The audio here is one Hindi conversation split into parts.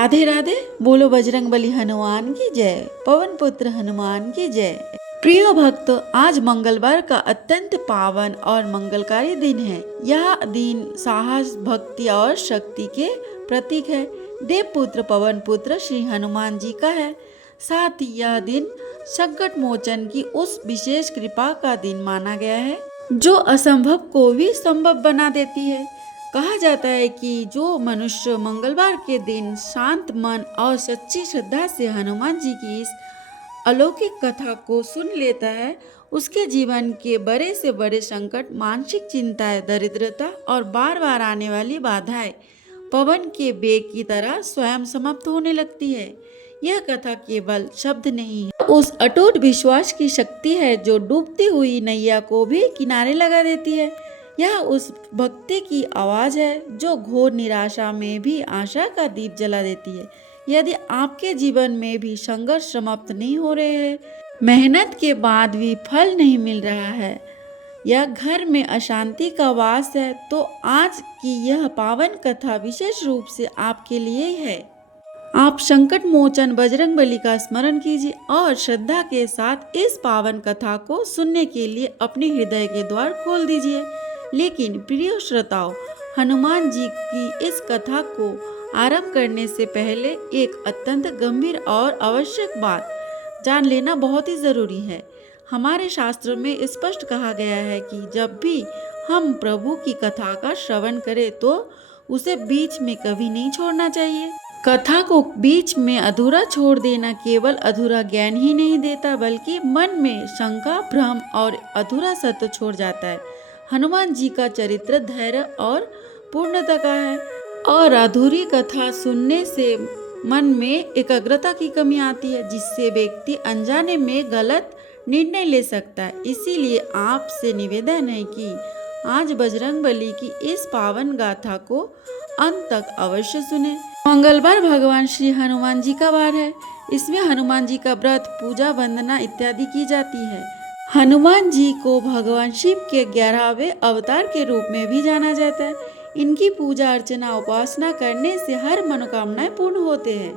राधे राधे। बोलो बजरंगबली हनुमान की जय, पवन पुत्र हनुमान की जय। प्रिय भक्त, आज मंगलवार का अत्यंत पावन और मंगलकारी दिन है। यह दिन साहस, भक्ति और शक्ति के प्रतीक है। देवपुत्र पवन पुत्र श्री हनुमान जी का है। साथ ही यह दिन संकट मोचन की उस विशेष कृपा का दिन माना गया है जो असंभव को भी संभव बना देती है। कहा जाता है कि जो मनुष्य मंगलवार के दिन शांत मन और सच्ची श्रद्धा से हनुमान जी की इस अलौकिक कथा को सुन लेता है, उसके जीवन के बड़े से बड़े संकट, मानसिक चिंताएं, दरिद्रता और बार बार आने वाली बाधाएं पवन के बेग की तरह स्वयं समाप्त होने लगती है। यह कथा केवल शब्द नहीं है, उस अटूट विश्वास की शक्ति है जो डूबती हुई नैया को भी किनारे लगा देती है। यह उस भक्ति की आवाज है जो घोर निराशा में भी आशा का दीप जला देती है। यदि आपके जीवन में भी संघर्ष समाप्त नहीं हो रहे हैं, मेहनत के बाद भी फल नहीं मिल रहा है, या घर में अशांति का वास है, तो आज की यह पावन कथा विशेष रूप से आपके लिए है। आप संकट मोचन बजरंगबली का स्मरण कीजिए और श्रद्धा के साथ इस पावन कथा को सुनने के लिए अपने हृदय के द्वार खोल दीजिए। लेकिन प्रिय श्रोताओं, हनुमान जी की इस कथा को आरंभ करने से पहले एक अत्यंत गंभीर और आवश्यक बात जान लेना बहुत ही जरूरी है। हमारे शास्त्रों में स्पष्ट कहा गया है कि जब भी हम प्रभु की कथा का श्रवण करें तो उसे बीच में कभी नहीं छोड़ना चाहिए। कथा को बीच में अधूरा छोड़ देना केवल अधूरा ज्ञान ही नहीं देता, बल्कि मन में शंका, भ्रम और अधूरा सत्य छोड़ जाता है। हनुमान जी का चरित्र धैर्य और पूर्णता का है, और अधूरी कथा सुनने से मन में एकाग्रता की कमी आती है, जिससे व्यक्ति अनजाने में गलत निर्णय ले सकता है। इसीलिए आपसे निवेदन है कि आज बजरंगबली की इस पावन गाथा को अंत तक अवश्य सुने। मंगलवार भगवान श्री हनुमान जी का वार है। इसमें हनुमान जी का व्रत, पूजा, वंदना इत्यादि की जाती है। हनुमान जी को भगवान शिव के 11वें अवतार के रूप में भी जाना जाता है। इनकी पूजा अर्चना, उपासना करने से हर मनोकामनाएं पूर्ण होते हैं।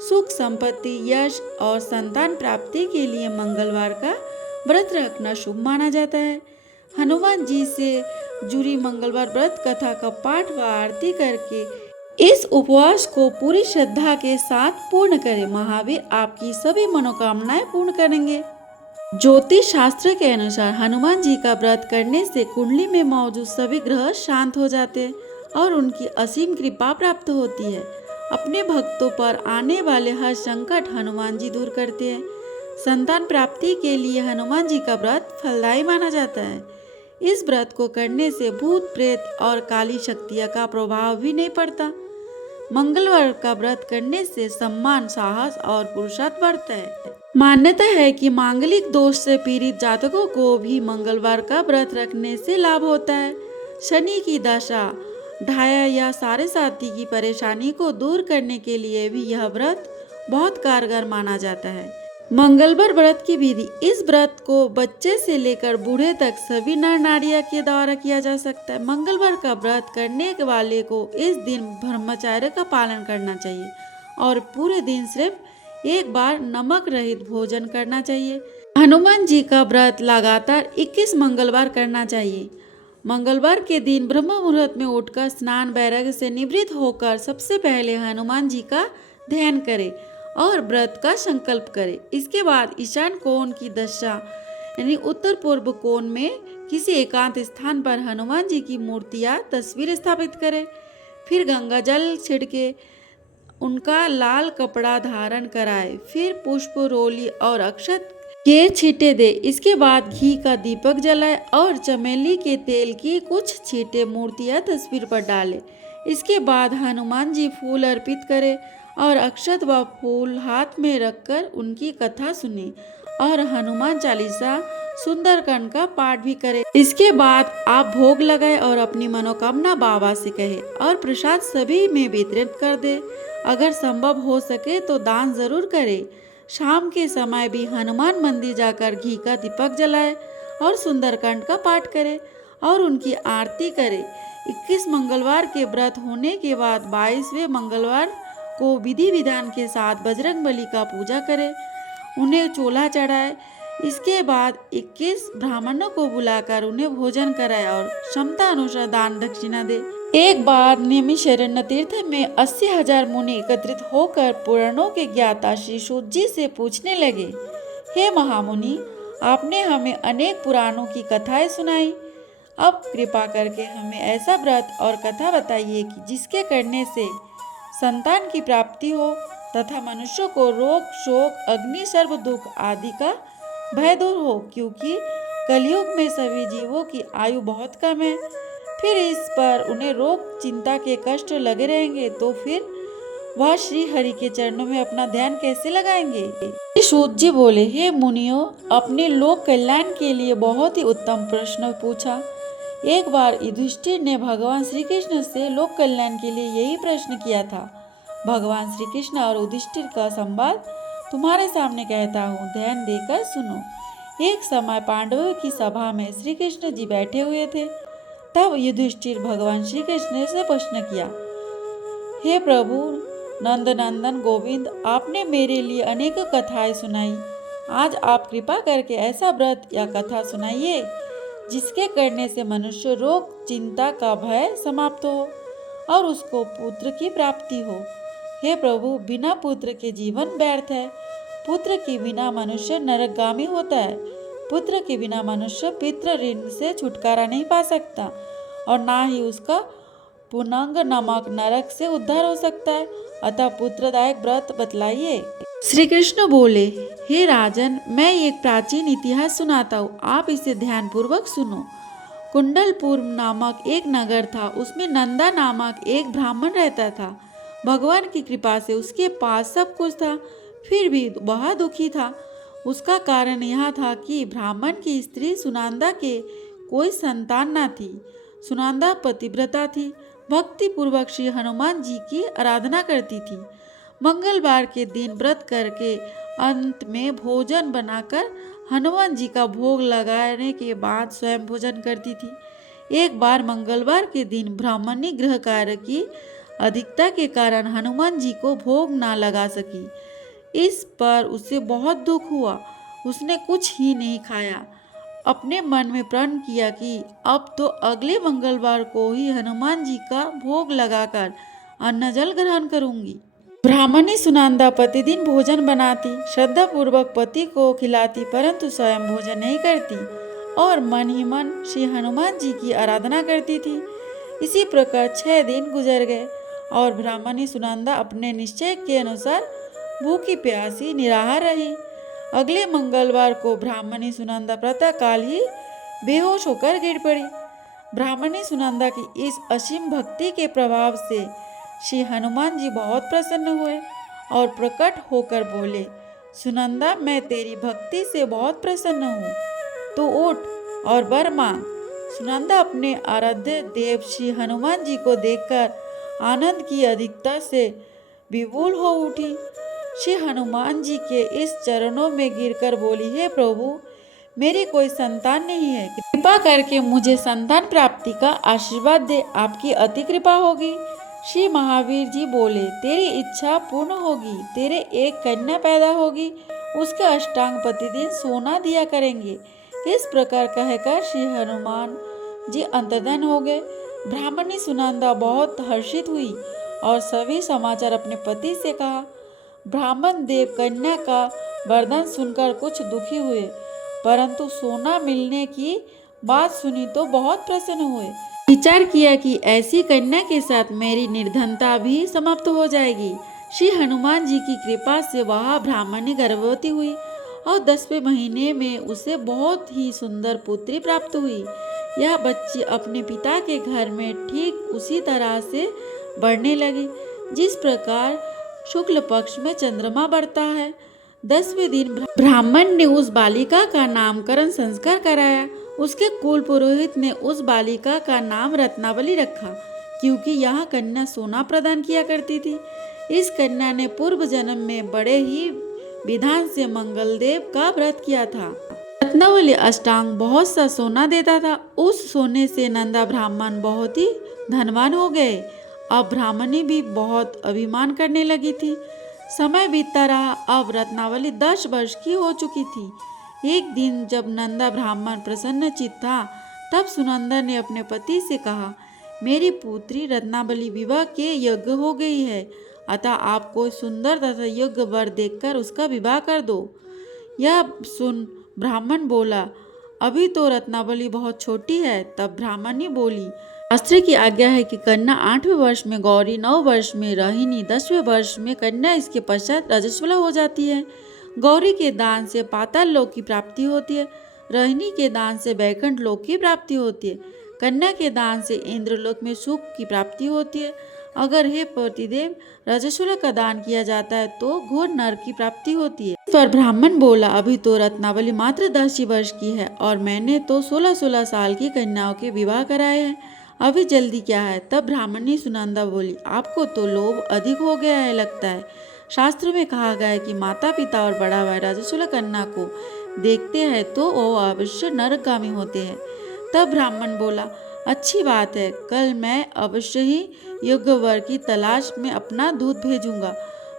सुख, संपत्ति, यश और संतान प्राप्ति के लिए मंगलवार का व्रत रखना शुभ माना जाता है। हनुमान जी से जुड़ी मंगलवार व्रत कथा का पाठ व आरती करके इस उपवास को पूरी श्रद्धा के साथ पूर्ण करें। महावीर आपकी सभी मनोकामनाएं पूर्ण करेंगे। ज्योतिष शास्त्र के अनुसार हनुमान जी का व्रत करने से कुंडली में मौजूद सभी ग्रह शांत हो जाते हैं और उनकी असीम कृपा प्राप्त होती है। अपने भक्तों पर आने वाले हर संकट हनुमान जी दूर करते हैं। संतान प्राप्ति के लिए हनुमान जी का व्रत फलदायी माना जाता है। इस व्रत को करने से भूत, प्रेत और काली शक्तियां का प्रभाव भी नहीं पड़ता। मंगलवार का व्रत करने से सम्मान, साहस और पुरुषार्थ बढ़ता है। मान्यता है कि मांगलिक दोष से पीड़ित जातकों को भी मंगलवार का व्रत रखने से लाभ होता है। शनि की दशा, ढाया या साढ़े साथी की परेशानी को दूर करने के लिए भी यह व्रत बहुत कारगर माना जाता है। मंगलवार व्रत की विधि। इस व्रत को बच्चे से लेकर बूढ़े तक सभी नर नारियों के द्वारा किया जा सकता है। मंगलवार का व्रत करने वाले को इस दिन ब्रह्मचर्य का पालन करना चाहिए और पूरे दिन सिर्फ एक बार नमक रहित भोजन करना चाहिए। हनुमान जी का व्रत लगातार 21 मंगलवार करना चाहिए। मंगलवार के दिन ब्रह्म मुहूर्त में उठकर स्नान वैराग्य से निवृत्त होकर सबसे पहले हनुमान जी का ध्यान करें और व्रत का संकल्प करें। इसके बाद ईशान कोण की दशा यानी उत्तर पूर्व कोण में किसी एकांत स्थान पर हनुमान जी की मूर्ति या तस्वीर स्थापित करें। फिर गंगा जल छिड़के उनका लाल कपड़ा धारण कराए। फिर पुष्प, रोली और अक्षत के छींटे दे। इसके बाद घी का दीपक जलाए और चमेली के तेल की कुछ छींटे मूर्ति या तस्वीर पर डाले। इसके बाद हनुमान जी फूल अर्पित करें और अक्षत व फूल हाथ में रखकर उनकी कथा सुने और हनुमान चालीसा, सुंदरकांड का पाठ भी करें। इसके बाद आप भोग लगाए और अपनी मनोकामना बाबा से कहे और प्रसाद सभी में वितरित कर दे। अगर संभव हो सके तो दान जरूर करें। शाम के समय भी हनुमान मंदिर जाकर घी का दीपक जलाए और सुंदरकांड का पाठ करें और उनकी आरती करें। 21 मंगलवार के व्रत होने के बाद 22वें मंगलवार को विधि विधान के साथ बजरंगबली का पूजा करे, उन्हें चोला चढ़ाए। इसके बाद 21 ब्राह्मणों को बुलाकर उन्हें भोजन कराए और क्षमता अनुसार दान दक्षिणा दे। एक बार नैमिषारण्य तीर्थ में 80,000 मुनि एकत्रित होकर पुराणों के ज्ञाता श्री सूत जी से पूछने लगे, हे महामुनि, आपने हमें अनेक पुराणों की कथाएं सुनाई। अब कृपा करके हमें ऐसा व्रत और कथा बताइए कि जिसके करने से संतान की प्राप्ति हो तथा मनुष्यों को रोग, शोक, अग्नि, सर्व दुख आदि का भय दूर हो, क्योंकि कलयुग में सभी जीवों की आयु बहुत कम है। फिर इस पर उन्हें रोग, चिंता के कष्ट लगे रहेंगे तो फिर वह श्री हरि के चरणों में अपना ध्यान कैसे लगाएंगे। सूत जी बोले, हे मुनियों, अपने लोक कल्याण के लिए बहुत ही उत्तम प्रश्न पूछा। एक बार युधिष्ठिर ने भगवान श्री कृष्ण से लोक कल्याण के लिए यही प्रश्न किया था। भगवान श्री कृष्ण और युधिष्ठिर का संवाद तुम्हारे सामने कहता हूँ, ध्यान देकर सुनो। एक समय पांडवों की सभा में श्री कृष्ण जी बैठे हुए थे। तब युधिष्ठिर भगवान श्री कृष्ण से प्रश्न किया, हे प्रभु नंदनंदन गोविंद, आपने मेरे लिए अनेक कथाएं सुनाई। आज आप कृपा करके ऐसा व्रत या कथा सुनाइए जिसके करने से मनुष्य रोग, चिंता का भय समाप्त हो और उसको पुत्र की प्राप्ति हो। हे प्रभु, बिना पुत्र के जीवन व्यर्थ है। पुत्र के बिना मनुष्य नरकगामी होता है। पुत्र के बिना मनुष्य पितृ ऋण से छुटकारा नहीं पा सकता और ना ही उसका पुनंग नामक नरक से उद्धार हो सकता है। अतः पुत्रदायक व्रत बतलाइए। श्री कृष्ण बोले, हे राजन, मैं एक प्राचीन इतिहास सुनाता हूँ, आप इसे ध्यान पूर्वक सुनो। कुंडलपुर नामक एक नगर था, उसमें नंदा नामक एक ब्राह्मण रहता था। भगवान की कृपा से उसके पास सब कुछ था, फिर भी वह दुखी था। उसका कारण यह था कि ब्राह्मण की स्त्री सुनंदा के कोई संतान न थी। सुनंदा पतिव्रता थी, भक्ति पूर्वक श्री हनुमान जी की आराधना करती थी। मंगलवार के दिन व्रत करके अंत में भोजन बनाकर हनुमान जी का भोग लगाने के बाद स्वयं भोजन करती थी। एक बार मंगलवार के दिन ब्राह्मणी गृह कार्य की अधिकता के कारण हनुमान जी को भोग ना लगा सकी। इस पर उसे बहुत दुख हुआ। उसने कुछ ही नहीं खाया। अपने मन में प्रण किया कि अब तो अगले मंगलवार को ही हनुमान जी का भोग लगाकर अन्न जल ग्रहण करूंगी। ब्राह्मणी सुनंदा प्रतिदिन भोजन बनाती, श्रद्धा पूर्वक पति को खिलाती, परंतु स्वयं भोजन नहीं करती और मन ही मन श्री हनुमान जी की आराधना करती थी। इसी प्रकार 6 दिन गुजर गए और ब्राह्मणी सुनंदा अपने निश्चय के अनुसार भूखी प्यासी निराहार रही। अगले मंगलवार को ब्राह्मणी सुनंदा प्रातःकाल ही बेहोश होकर गिर पड़ी। ब्राह्मणी सुनंदा की इस असीम भक्ति के प्रभाव से श्री हनुमान जी बहुत प्रसन्न हुए और प्रकट होकर बोले, सुनंदा, मैं तेरी भक्ति से बहुत प्रसन्न हूँ, तो उठ और वर मांग। सुनंदा अपने आराध्य देव श्री हनुमान जी को देखकर आनंद की अधिकता से विभोर हो उठी। श्री हनुमान जी के इस चरणों में गिरकर बोली, हे प्रभु, मेरी कोई संतान नहीं है, कृपा करके मुझे संतान प्राप्ति का आशीर्वाद दे, आपकी अति कृपा होगी। श्री महावीर जी बोले, तेरी इच्छा पूर्ण होगी, तेरे एक कन्या पैदा होगी, उसके अष्टांग प्रतिदिन सोना दिया करेंगे। इस प्रकार कहकर श्री हनुमान जी अंतर्धान हो गए। ब्राह्मणी सुनंदा बहुत हर्षित हुई और सभी समाचार अपने पति से कहा। ब्राह्मण देव कन्या का वरदान सुनकर कुछ दुखी हुए, परंतु सोना मिलने की बात सुनी तो बहुत प्रसन्न हुए। विचार किया कि ऐसी कन्या के साथ मेरी निर्धनता भी समाप्त हो जाएगी। श्री हनुमान जी की कृपा से वह ब्राह्मणी गर्भवती हुई और 10वें महीने में उसे बहुत ही सुंदर पुत्री प्राप्त हुई। यह बच्ची अपने पिता के घर में ठीक उसी तरह से बढ़ने लगी जिस प्रकार शुक्ल पक्ष में चंद्रमा बढ़ता है। 10वें दिन ब्राह्मण ने उस बालिका का नामकरण संस्कार कराया। उसके कुल पुरोहित ने उस बालिका का नाम रत्नावली रखा, क्योंकि यह कन्या सोना प्रदान किया करती थी। इस कन्या ने पूर्व जन्म में बड़े ही विधान से मंगलदेव का व्रत किया था। रत्नावली अष्टांग बहुत सा सोना देता था। उस सोने से नंदा ब्राह्मण बहुत ही धनवान हो गए अब ब्राह्मणी भी बहुत अभिमान करने लगी थी। समय बीतता रहा। अब रत्नावली 10 वर्ष की हो चुकी थी। एक दिन जब नंदा ब्राह्मण प्रसन्नचित्त था, तब सुनंदा ने अपने पति से कहा, मेरी पुत्री रत्नावली विवाह के योग्य हो गई है, अतः आप कोई सुंदर तथा योग्य वर देखकर उसका विवाह कर दो। यह सुन ब्राह्मण बोला, अभी तो रत्नावली बहुत छोटी है। तब ब्राह्मणी बोली, शास्त्र की आज्ञा है कि कन्या 8वें वर्ष में गौरी, 9 वर्ष में रोहिणी, 10वें वर्ष में कन्या, इसके पश्चात रजस्वला हो जाती है। गौरी के दान से पाताल लोक की प्राप्ति होती है, रोहिणी के दान से वैकुंठ लोक की प्राप्ति होती है, कन्या के दान से इंद्रलोक में सुख की प्राप्ति होती है। अगर हे पतिदेव रजस्वला का दान किया जाता है तो घोर नरक की प्राप्ति होती है। इस पर ब्राह्मण बोला, अभी तो रत्नावली मात्र 10 ही वर्ष की है और मैंने तो 16-16 साल की कन्याओं के विवाह कराए हैं, अभी जल्दी क्या है। तब ब्राह्मणी सुनंदा बोली, आपको तो लोभ अधिक हो गया है लगता है। शास्त्र में कहा गया है कि माता पिता और बड़ा भाई रजस्वला कन्या को देखते हैं तो वो अवश्य नरकगामी होते हैं। तब ब्राह्मण बोला, अच्छी बात है, कल मैं अवश्य ही योग्य वर की तलाश में अपना दूत भेजूंगा।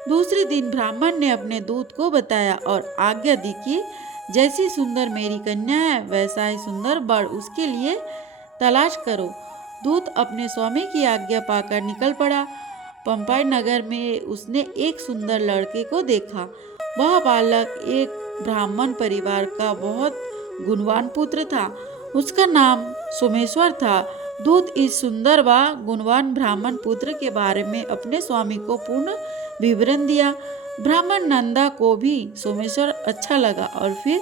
दूसरे दिन ब्राह्मण ने अपने दूत को बताया और आज्ञा दी कि जैसी सुंदर मेरी कन्या है वैसा ही सुंदर वर उसके लिए तलाश करो। दूत अपने स्वामी की आज्ञा पाकर निकल पड़ा। पंपाई नगर में उसने एक सुंदर लड़के को देखा। वह बालक एक ब्राह्मण परिवार का बहुत गुणवान पुत्र था। उसका नाम सोमेश्वर था। दूत इस सुंदर व गुणवान ब्राह्मण पुत्र के बारे में अपने स्वामी को पूर्ण विवरण दिया। ब्राह्मण नंदा को भी सोमेश्वर अच्छा लगा और फिर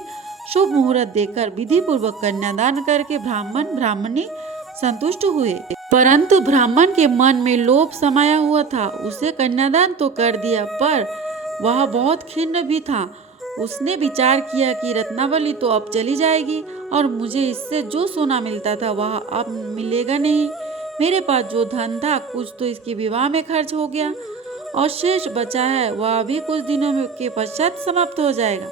शुभ मुहूर्त देकर विधि पूर्वक कन्यादान करके ब्राह्मण ब्राह्मणी संतुष्ट हुए। परंतु ब्राह्मण के मन में लोभ समाया हुआ था। उसे कन्यादान तो कर दिया पर वह बहुत खिन्न भी था। उसने विचार किया कि रत्नावली तो अब चली जाएगी और मुझे इससे जो सोना मिलता था वह अब मिलेगा नहीं। मेरे पास जो धन था कुछ तो इसके विवाह में खर्च हो गया और शेष बचा है वह भी कुछ दिनों के पश्चात समाप्त हो जाएगा।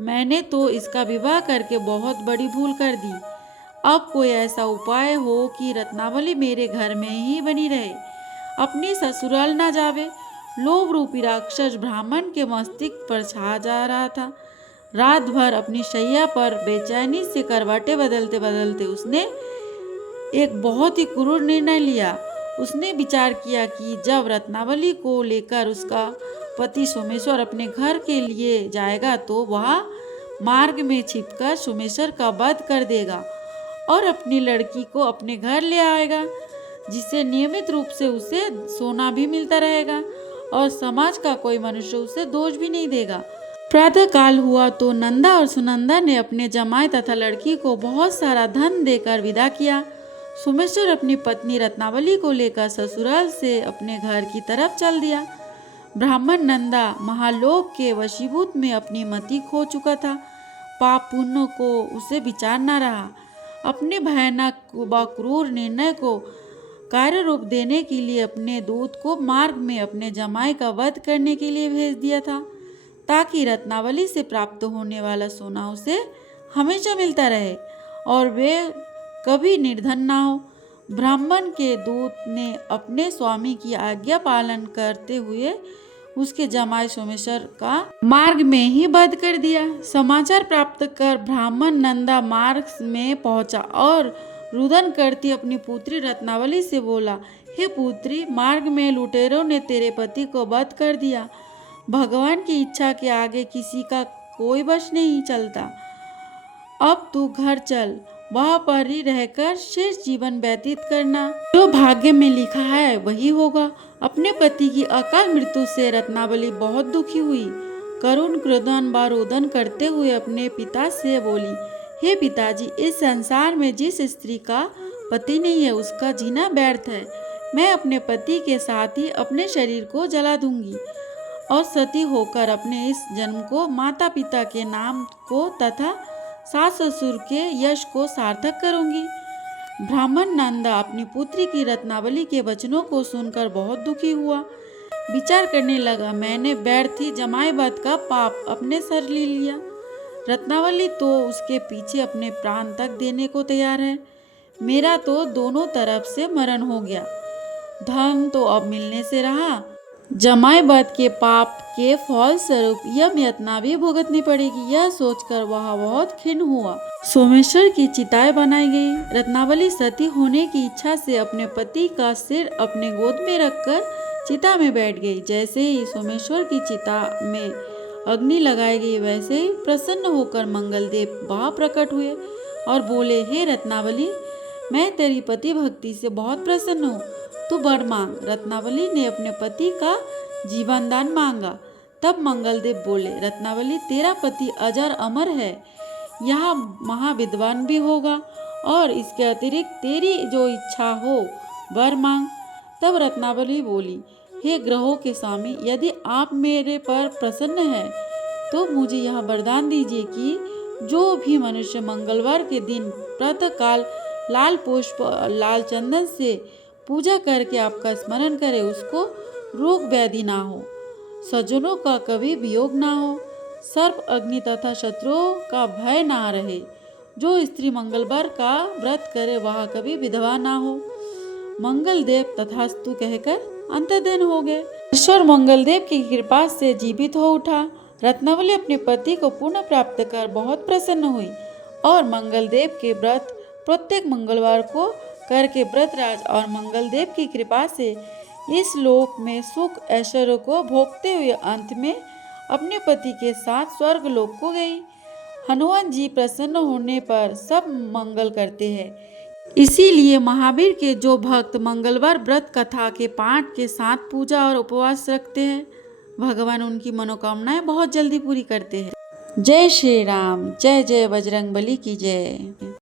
मैंने तो इसका विवाह करके बहुत बड़ी भूल कर दी। अब कोई ऐसा उपाय हो कि रत्नावली मेरे घर में ही बनी रहे, अपनी ससुराल ना जावे। लोभ रूपी राक्षस ब्राह्मण के मस्तिष्क पर छा जा रहा था। रात भर अपनी शैया पर बेचैनी से करवटें बदलते बदलते उसने एक बहुत ही क्रूर निर्णय लिया। उसने विचार किया कि जब रत्नावली को लेकर उसका पति सोमेश्वर अपने घर के लिए जाएगा तो वह मार्ग में छिपकर सोमेश्वर का वध कर देगा और अपनी लड़की को अपने घर ले आएगा, जिससे नियमित रूप से उसे सोना भी मिलता रहेगा और समाज का कोई मनुष्य उसे दोष भी नहीं देगा। प्रातः काल हुआ तो नंदा और सुनंदा ने अपने जमाई तथा लड़की को बहुत सारा धन देकर विदा किया। सोमेश्वर अपनी पत्नी रत्नावली को लेकर ससुराल से अपने घर की तरफ चल दिया। ब्राह्मण नंदा महालोभ के वशीभूत में अपनी मति खो चुका था। पाप पुण्य को उसे विचार न रहा। अपने भयानक व क्रूर निर्णय को कार्य रूप देने के लिए अपने दूत को मार्ग में अपने जमाई का वध करने के लिए भेज दिया था, ताकि रत्नावली से प्राप्त होने वाला सोना उसे हमेशा मिलता रहे और वे कभी निर्धन ना हो। ब्राह्मण के दूत ने अपने स्वामी की आज्ञा पालन करते हुए उसके जमाई सोमेश्वर का मार्ग में ही वध कर दिया। समाचार प्राप्त कर ब्राह्मण नंदा मार्ग में पहुंचा और रुदन करती अपनी पुत्री रत्नावली से बोला, हे पुत्री, मार्ग में लुटेरों ने तेरे पति को वध कर दिया। भगवान की इच्छा के आगे किसी का कोई वश नहीं चलता। अब तू घर चल, वहां पर ही रहकर शेष जीवन व्यतीत करना। जो भाग्य में लिखा है वही होगा। अपने पति की अकाल मृत्यु से रत्नावली बहुत दुखी हुई। करुण क्रोधन व रोदन करते हुए अपने पिता से बोली, हे पिताजी, इस संसार में जिस स्त्री का पति नहीं है उसका जीना व्यर्थ है। मैं अपने पति के साथ ही अपने शरीर को जला दूंगी और सती होकर अपने इस जन्म को, माता पिता के नाम को तथा सास ससुर के यश को सार्थक करूंगी। ब्राह्मण नंदा अपनी पुत्री की रत्नावली के वचनों को सुनकर बहुत दुखी हुआ। विचार करने लगा, मैंने व्यर्थ ही जमाई वध का पाप अपने सर ले लिया। रत्नावली तो उसके पीछे अपने प्राण तक देने को तैयार है। मेरा तो दोनों तरफ से मरण हो गया। धन तो अब मिलने से रहा, जमाए वध के पाप के फल स्वरूप यम यातना भी भुगतनी पड़ेगी। यह सोचकर वह बहुत खिन्न हुआ। सोमेश्वर की चिताएं बनाई गई। रत्नावली सती होने की इच्छा से अपने पति का सिर अपने गोद में रखकर चिता में बैठ गई। जैसे ही सोमेश्वर की चिता में अग्नि लगाई गई, वैसे ही प्रसन्न होकर मंगलदेव वहां प्रकट हुए और बोले, हे रत्नावली, मैं तेरी पति भक्ति से बहुत प्रसन्न हूँ, तू वर मांग। रत्नावली ने अपने पति का जीवन दान मांगा। तब मंगलदेव बोले, रत्नावली, तेरा पति अजर अमर है, यह महाविद्वान भी होगा, और इसके अतिरिक्त तेरी जो इच्छा हो वर मांग। तब रत्नावली बोली, हे ग्रहों के स्वामी, यदि आप मेरे पर प्रसन्न हैं तो मुझे यह वरदान दीजिए कि जो भी मनुष्य मंगलवार के दिन प्रातः काल लाल पुष्प लाल चंदन से पूजा करके आपका स्मरण करे, उसको रोग व्याधि ना हो, सज्जनों का कभी वियोग ना हो, सर्प अग्नि तथा शत्रुओं का भय ना रहे। जो स्त्री मंगलवार का व्रत करे वह कभी विधवा ना हो। मंगलदेव तथास्तु कहकर अंतर्धान हो गए। ईश्वर मंगलदेव की कृपा से जीवित हो उठा। रत्नावली अपने पति को पुनः प्राप्त कर बहुत प्रसन्न हुई और मंगलदेव के व्रत प्रत्येक मंगलवार को करके व्रतराज और मंगलदेव की कृपा से इस लोक में सुख ऐश्वर्य को भोगते हुए अंत में अपने पति के साथ स्वर्ग लोक को गई। हनुमान जी प्रसन्न होने पर सब मंगल करते हैं। इसीलिए महावीर के जो भक्त मंगलवार व्रत कथा के पाठ के साथ पूजा और उपवास रखते हैं, भगवान उनकी मनोकामनाएं बहुत जल्दी पूरी करते हैं। जय श्री राम। जय जय बजरंगबली की जय।